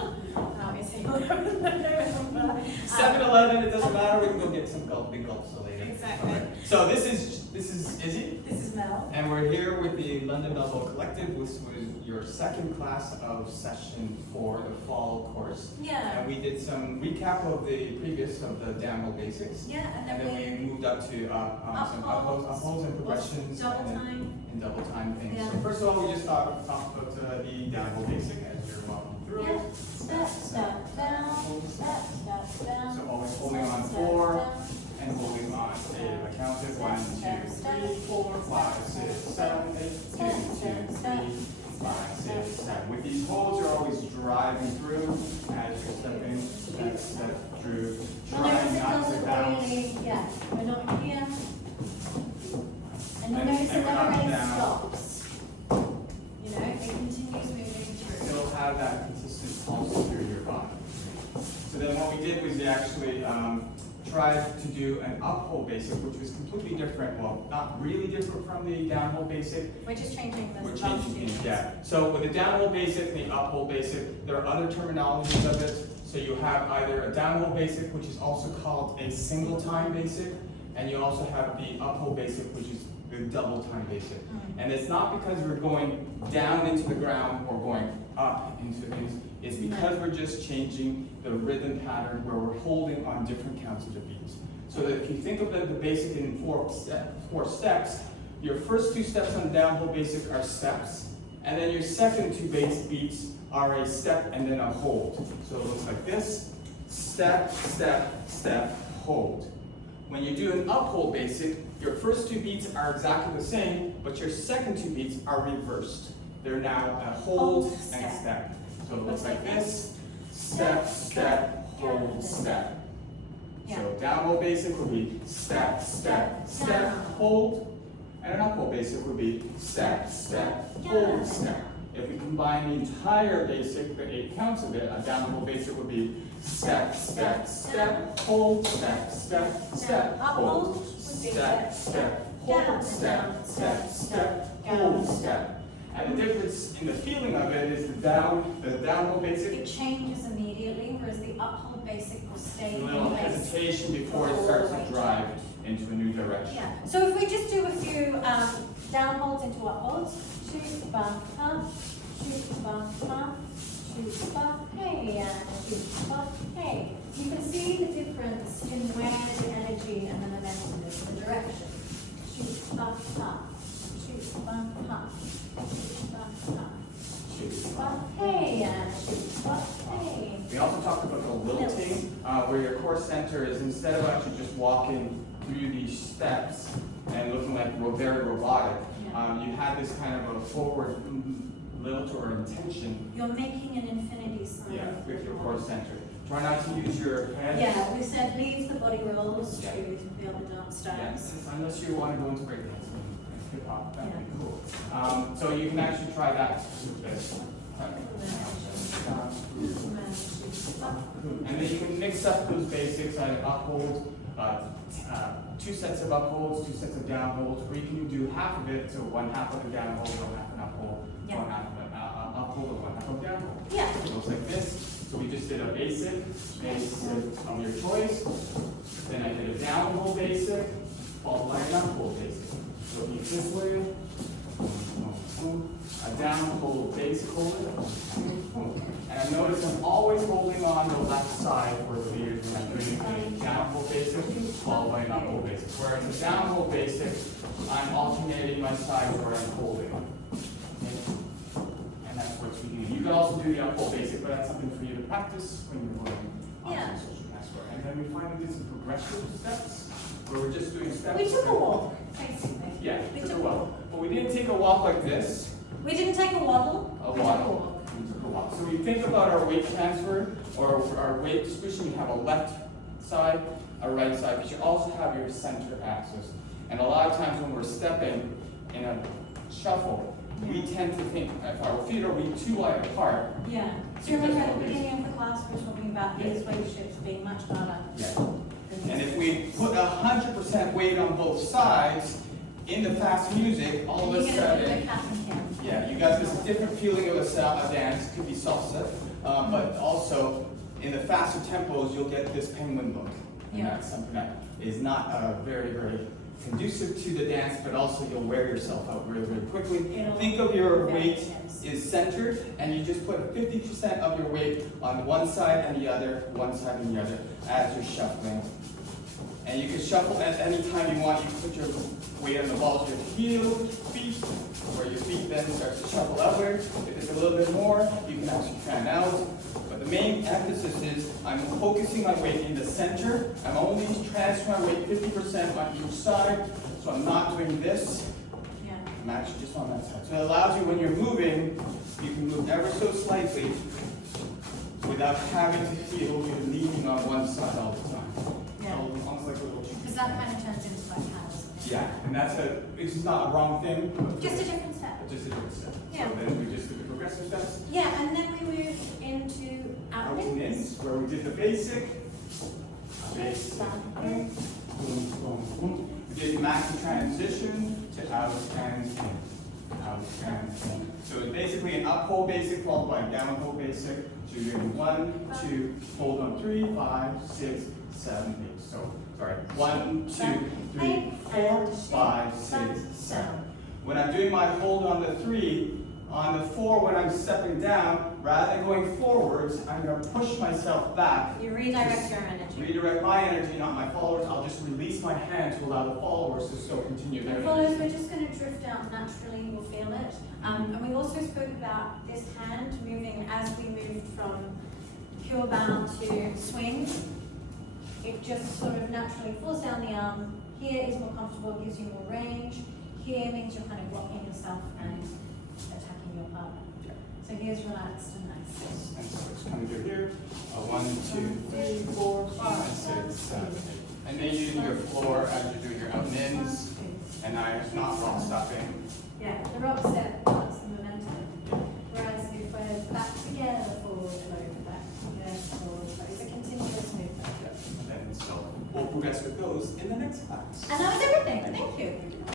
Izzy, 7-Eleven, it doesn't matter, we can go get some big gulps later. Exactly. Okay. So this is Izzy, This is Mel. and we're here with the London Melville Collective, which was your second class of session 4, the fall course. Yeah. And we did some recap of the previous of the downhill basics. Yeah, And then we moved up to some upholds and progressions double and time. double time things. Yeah. So first of all, we just talked about the downhill basic as you're walking through. Yeah. Step down, step down. So always holding on step 4 down. and holding on 8. I counted 1, 2, 3, 4, 5, 6, 7, 8, 2, 2, 3, 5, 6, 7. With these holds, you're always driving through as you're stepping, step through. Trying not to bounce. Yeah, we're not here. And And notice it we're never not really down. stops. You know, it continues moving through. Still have that consistent pulse through your body. So then what we did was we actually tried to do an uphold basic, which was completely different. Well, not really different from the downhold basic. We're just changing the We're changing things, yeah. So with the downhold basic and the uphold basic, there are other terminologies of it. So you have either a downhold basic, which is also called a single time basic, and you also have the uphold basic, which is the double time basic. And it's not because we're going down into the ground or going up into things. It's because we're just changing the rhythm pattern where we're holding on different counts of the beats. So that if you think of the basic in four steps, your first 2 steps on the downhold basic are steps, and then your second 2 beats are a step and then a hold. So it looks like this: step, step, step, hold. When you do an uphold basic, your first 2 beats are exactly the same, but your second 2 beats are reversed. They're now a hold and a step. So it looks like this: step, step, hold, step. So downhold basic would be step, step, step, hold. And an uphold basic would be step, step, hold, step. If we combine the entire basic, the 8 counts of it, a downhold basic would be step, step, step, hold, step, step, step, hold, step, step, hold, step, step, step, hold, step. And the difference in the feeling of it is the downhold basic. It changes immediately, whereas the uphold basic will stay A in little place. hesitation before it starts to drive into a new direction. Yeah. So if we just do a few downholds into upholds, shoot, bump, pump, shoot, bump, pump, shoot, bump, hey, and shoot, bump, hey. You can see the difference in where the energy and the momentum is, the direction. Shoot, bump, pump, shoot, bump, pump, shoot, bump, pump, shoot, bump, hey, and shoot, bump, hey. We also talked about the lilting, where your core center is, instead of actually just walking through these steps and looking like very robotic, you had this kind of a forward lilt or intention. You're making an infinity sign. Yeah, with your core center. Try not to use your head. Yeah, we said leave the body rolls Yeah. to the other dance Yeah, styles. unless you want to go into breakdance and hip hop, that would be cool. So you can actually try that with this. And then you can mix up those basics, either uphold, 2 sets of upholds, 2 sets of downholds, or you can do half of it, so 1 half of a downhold, 1 half an uphold, 1 half of an uphold, and 1 half of a downhold. Yeah. It looks like this. So we just did a basic of your choice. Then I did a downhold basic, followed by an uphold basic. So each this way, a downhold basic holder, and I notice I'm always holding on the left side for the leaders when I'm doing a downhold basic, followed by an uphold basic. Whereas a downhold basic, I'm alternating my side where I'm holding. And that's what's beginning. You can also do the uphold basic, but that's something for you to practice when you're going on some social master. And then we finally did some progressive steps, where we're just doing steps. We took a walk, basically. Yeah, We took took a walk. But we didn't take a walk like this. We didn't take a waddle. A We took a waddle. walk. We took a walk. So we think about our weight transfer or our weight distribution. You have a left side, a right side, but you also have your center axis. And a lot of times when we're stepping in a shuffle, we tend to think if our feet are too wide apart. Yeah. So remember at the beginning of the class we were talking about these weight shifts being much harder. Yeah. And if we put 100% weight on both sides in the fast music, all of a You're going to do a sudden, cat and Kim. Yeah, you guys, there's a different feeling of a dance. It could be salsa, but also in the faster tempos, you'll get this penguin look. And Yeah. that's something that is not very, very conducive to the dance, but also you'll wear yourself out really, really quickly. It'll Think of your very weight intense. is centered, and you just put 50% of your weight on one side and the other, one side and the other, as you're shuffling. And you can shuffle at any time you want. You put your weight on the balls of your heel, feet, where your feet then starts to shuffle outward. If it's a little bit more, you can actually fan out. But the main emphasis is I'm focusing my weight in the center. I'm only transferring my weight 50% on each side. So I'm not doing this. Yeah. I'm actually just on that side. So it allows you when you're moving, you can move ever so slightly without having to feel you're leaning on one side all the time. Yeah. So almost like a little Because that kind of turns into like house. yeah, and it's not a wrong thing. But Just a different step. just a different step. Yeah. So then we just did the progressive steps. Yeah, and then we move into Out and in, outwards. where we did the basic. Basic. Boom. Boom, boom, boom. We did maxi transition to out and in. Out and in. So it's basically an up hold basic followed by a down hold basic. So you're doing 1, 2, hold on 3, 5, 6, 7, 8. So sorry. 1, 2, 3, 4, 5, 6, 7. When I'm doing my hold on the 3, on the 4 when I'm stepping down, rather than going forwards, I'm going to push myself back. You redirect your energy. Redirect my energy, not my followers. I'll just release my hand to allow the followers to still continue their Followers, energy. we're just going to drift out naturally, you'll feel it. And we also spoke about this hand moving as we moved from pure bound to swing. It just sort of naturally falls down the arm. Here is more comfortable, gives you more range. Here means you're kind of blocking yourself and attacking your partner. Yeah. So here's relaxed and nice. And so it's coming through here. 1, 2, 3, 4, 5, 6, 7, 8. And then using your floor as you're doing your out and ins. And I am not rock stopping. Yeah, the rock step plus the momentum. Whereas if we're back together, forward, low, back together, forward, low. It's a continuous movement. Yeah. And then so we'll progress with those in the next class. And that was everything. Thank you.